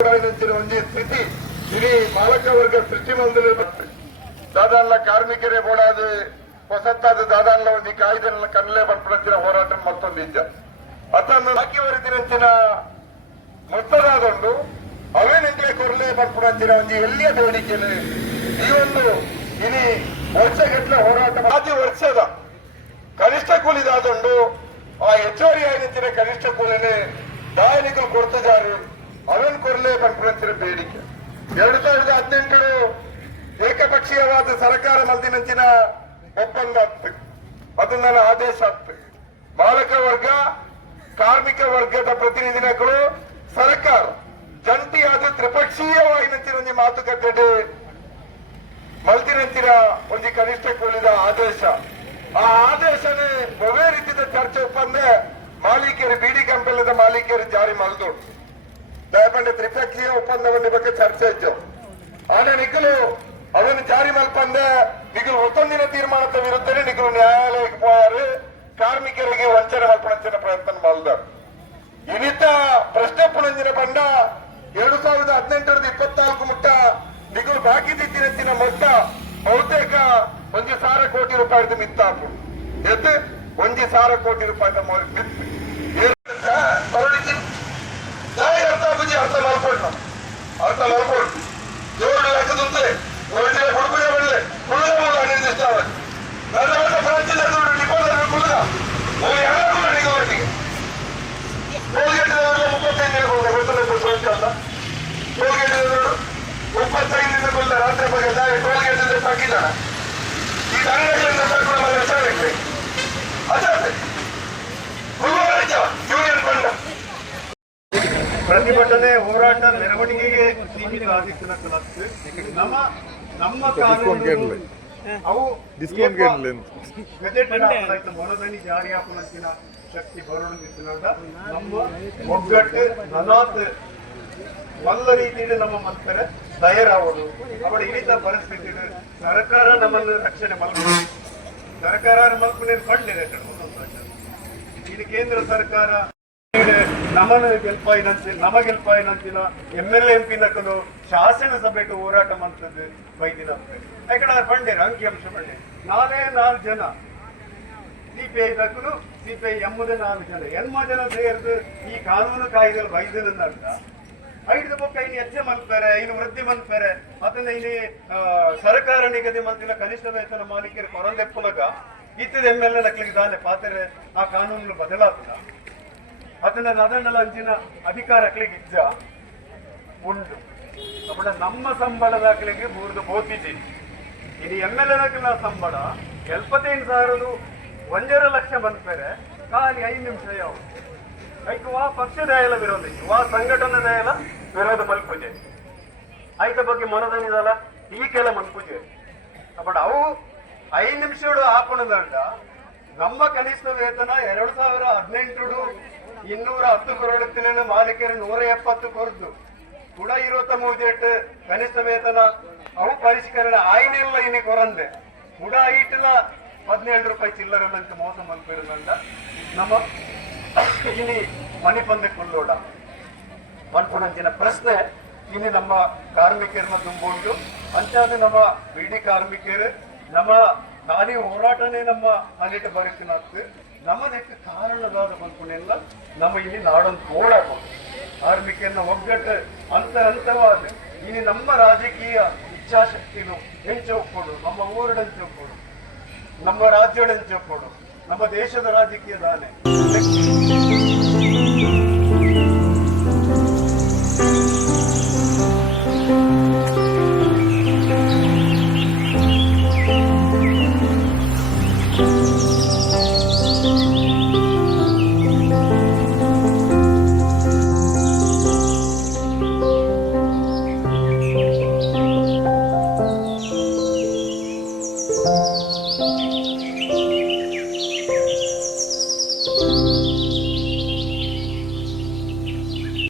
ಒಂದೇ ಸ್ಥಿತಿ ಇಡೀ ಮಾಲಕ ವರ್ಗ ಸೃಷ್ಟಿ ಮಂದಿರ ದಾದಾನ್ಲ ಕಾರ್ಮಿಕರೇ ಬೋಡಾದು ಹೊಸತ್ತಾದ ದಾದಾನ್ಲ ಒಂದು ಕಾಯ್ದೆಲ್ಲ ಕನ್ನಲೆ ಬರ್ಪಡಂಚಿನ ಹೋರಾಟ ಮತ್ತೊಂದು ಇದ್ದ ಅದನ್ನು ಬಾಕಿ ವರಿದಿರಂಚಿನ ಮೊತ್ತದಾದೊಂದು ಅವೇನೆಂದೇ ಕೊರಲೆ ಬರ್ಪಡಂಚಿನ ಒಂದು ಎಲ್ಲಿಯ ಬೇಡಿಕೆನೆ ಈ ಒಂದು ಇನಿ ವರ್ಷಗಟ್ಟಲೆ ಹೋರಾಟ 10 ವರ್ಷದ ಕನಿಷ್ಠ ಕೂಲಿದಾದೊಂದು ಆ ಹೆಚ್ಚುವರಿ ಆಯ್ತಿನ ಕನಿಷ್ಠ ಕೂಲಿನೇ ದಾಯನಿಕಲು ಕೊಡ್ತಿದ್ದಾರೆ ಅವನ್ ಕೊರಲೆ ಬರ್ಪಡಂಚಿನ ಬೇಡಿಕೆ 2018 ಏಕಪಕ್ಷೀಯವಾದ ಸರ್ಕಾರ ಮಲ್ದಿನಂಚಿನ ಒಪ್ಪಂದ ಆಗ್ತದೆ ಅದು ನನ್ನ ಆದೇಶ ಆಗ್ತದೆ ಮಾಲಕ ವರ್ಗ ಕಾರ್ಮಿಕ ವರ್ಗದ ಪ್ರತಿನಿಧಿಗಳು ಸರ್ಕಾರ ಜಂಟಿಯಾದ ತ್ರಿಪಕ್ಷೀಯವಾಗಿ ನಂಚಿನ ಮಾತುಕತೆ ಮಲ್ದಿನಂಚಿನ ಒಂದು ಕನಿಷ್ಠ ಕೂಲಿದ ಆದೇಶ ಆ ಆದೇಶನೇ ಒವೇ ರೀತಿಯ ಚರ್ಚೆ ಒಪ್ಪಂದ ಮಾಲೀಕರು ಬಿಡಿ ಕಂಪನಿದ ಮಾಲೀಕರು ಜಾರಿ ಮಾಡಿದ್ರು ದಯಪಂಡ ತ್ರಿಪಕ್ಷೀಯ ಒಪ್ಪಂದವನ್ನು ಬಗ್ಗೆ ಚರ್ಚೆ ಇತ್ತು ಆನೆ ನಿಖಲು ಅದನ್ನು ಜಾರಿ ಮಲ್ಪಂದ ನಿಖಲು ಒತ್ತೊಂದಿನ ತೀರ್ಮಾನದ ವಿರುದ್ಧನೇ ನಿಖಲು ನ್ಯಾಯಾಲಯಕ್ಕೆ ಹೋಯಾರು ಕಾರ್ಮಿಕರಿಗೆ ವಂಚನೆ ಮಲ್ಪಣಂಚಿನ ಪ್ರಯತ್ನ ಮಾಡಿದರು ಇನ್ನಿತ ಪ್ರಶ್ನೆ ಪುಣಂಜಿನ ಬಂಡ 2018-24 ಮುಟ್ಟ ನಿಖಲು ಬಾಕಿ ದಿತ್ತಿನ ಮೊತ್ತ ಬಹುತೇಕ 1,000 ಕೋಟಿ ರೂಪಾಯಿದ ಮಿತ್ತಾಪು ಎದ್ದು 1,000 ಕೋಟಿ ರೂಪಾಯಿದ ಮಿತ್ತು ಅರ್ಥ ಮಾಡ್ಕೊಂಡು 7 ಲಕ್ಷದ ಹುಡುಗ ಬರಲಿ ಹುಡುಗ ನಿರ್ದಿಷ್ಟ ಟೋಲ್ಗೇಟ್ 35 ರಾತ್ರಿ ಬಗ್ಗೆ ಟೋಲ್ಗೇಟ್ ಹಾಕಿದ್ದಾನ ಈ ದಾರಿಗಳಿಂದ ವಿಚಾರಕ್ಕೆ ಅದೇ ಯೂನಿಯನ್ ಫಂಡ್ ಪ್ರತಿಭಟನೆ ಹೋರಾಟ ಮೆರವಣಿಗೆಗೆ ಸೀಮಿತ ಆಗಿತ್ತು ನಮ್ಮ ಕಾನೂನು ಅವು ಮೊನದನಿ ಜಾರಿ ಹಾಕುವಂತಿನ ಶಕ್ತಿ ಬರೋಣ ನಮ್ಮ ಒಗ್ಗಟ್ಟು ನಲಾತ್ ಒಲ್ಲ ರೀತಿಯಲ್ಲಿ ನಮ್ಮ ಮಕ್ಕಳ ತಯಾರಾಗೋದು ಅವಳ ಇಳಿದ ಪರಿಸ್ಥಿತಿ ಸರ್ಕಾರ ನಮ್ಮನ್ನು ರಕ್ಷಣೆ ಮಲ್ಕೊಂಡು ಸರ್ಕಾರ ಮಲ್ಪನೆ ಕಂಡಿದೆ ಇದು ಕೇಂದ್ರ ಸರ್ಕಾರ ನಮಗೆಲ್ಪಾಯಿನಂತಿನ MLA MP ನಕಲು ಶಾಸನ ಸಭೆಗೆ ಹೋರಾಟ ಮಾಡ್ತದೆ ವೈದ್ಯನ ಯಾಕಂದ್ರೆ ಬಂಡೇರು ಅಂಕಿಅಂಶ ಬಂಡೆ 4 ಜನ CPI ನಕಲು CPI ಎಂಬುದೇ 4 ಜನ ಜನ ಸೇರಿದು ಈ ಕಾನೂನು ಕಾಯ್ದೆ ವೈದ್ಯನಂತ 5 ಬೊಕ್ಕ ಇನ್ನು ಹೆಚ್ಚೆ ಮಲ್ಪೇರೆ ಇನ್ನು ವೃದ್ಧಿ ಮಲ್ಪೇರೆ ಅದನ್ನ ಇಲ್ಲಿ ಸರ್ಕಾರ ನಿಗದಿ ಮಂತಿನ ಕನಿಷ್ಠ ವೇತನ ಮಾಲೀಕರು ಕೊರಂದೆಪ್ಪುನಗ ಇತ್ತದ MLA ನಕಲಿಗೆ ದಾನೆ ಪಾತ್ರೆ ಆ ಕಾನೂನು ಬದಲಾಗ್ತದ ಅದನ್ನ ನದಂಡಲ ಅಂಚಿನ ಅಧಿಕಾರಗಳಿಗೆ ಇಜ್ಜ ಉಂಟು ಅಪ್ಪಡ ನಮ್ಮ ಸಂಬಳದಾಗಲಿಗೆ 3 ಬೋತಿಜಿ ಇನ್ನು MLA ಸಂಬಳ 75,000 1.5 ಲಕ್ಷ ಬಂದ್ಪೇರೆ ಖಾಲಿ 5 ನಿಮಿಷ ಯಾವ ಐಕ್ ವಾ ಪಕ್ಷದ ಎಲ್ಲ ವಿರೋಧ ವಾ ಸಂಘಟನೆದ ಎಲ್ಲ ವಿರೋಧ ಮಲ್ಪೂಜೆ ಆಯ್ತ ಬಗ್ಗೆ ಮನದನಿದಲ್ಲ ಈ ಕೆಲ ಮಲ್ಪೂಜೆ ಅಪ್ಪಡ ಅವು 5 ನಿಮಿಷಗಳು ಹಾಕೊಂಡಂಡ ನಮ್ಮ ಕನಿಷ್ಠ ವೇತನ 2018 210 ಕೊರಡುತ್ತಿನ ಮಾಲೀಕರು 170 ಕೊರದು ಕೂಡ 23 ಕನಿಷ್ಠ ವೇತನ ಅವು ಪರಿಷ್ಕರಣೆ ಆಯ್ನಿಲ್ಲ ಇನಿ ಕೊರಂದೆ ಕೂಡ ಐಟ್ಲ 17 ರೂಪಾಯಿ ಚಿಲ್ಲರೆ ಮಂತ್ ಮೋಸ ಮಲ್ಪಿರೋದ್ರಿಂದ ನಮ್ಮ ಇನಿ ಮನೆ ಪಂದಕ್ಕೊಳ್ಳೋಡ ಮನ್ಪುಣಂಚಿನ ಪ್ರಶ್ನೆ ಇನ್ನು ನಮ್ಮ ಕಾರ್ಮಿಕರನ್ನ ತುಂಬಿಕೊಂಡು ಅಂಚಾದ ನಮ್ಮ ಬಿಡಿ ಕಾರ್ಮಿಕರು ನಮ್ಮ ನಾನೇ ಹೋರಾಟನೇ ನಮ್ಮ ಅಲ್ಲಿಟ್ಟು ಬರಕಿನಾಗ್ತದೆ ನಮ್ಮದಕ್ಕೆ ಕಾರಣದಾದ ಮಲ್ಪುಣೆಲ್ಲ ನಮ್ಮ ಇಲ್ಲಿ ನಾಡೊಂದು ಓಡಾಡ್ಬೋದು ಕಾರ್ಮಿಕರನ್ನ ಒಗ್ಗಟ್ಟು ಹಂತವಾದ ಇನ್ನು ನಮ್ಮ ರಾಜಕೀಯ ಇಚ್ಛಾಶಕ್ತಿನು ಹೆಂಚೋಗ್ಕೊಡು ನಮ್ಮ ಊರಡ ಹೆಂಚೋಗ್ಕೊಡು ನಮ್ಮ ರಾಜ್ಯದ ಹೆಂಚೋಗ್ಕೊಡು ನಮ್ಮ ದೇಶದ ರಾಜಕೀಯ ದಾನೆ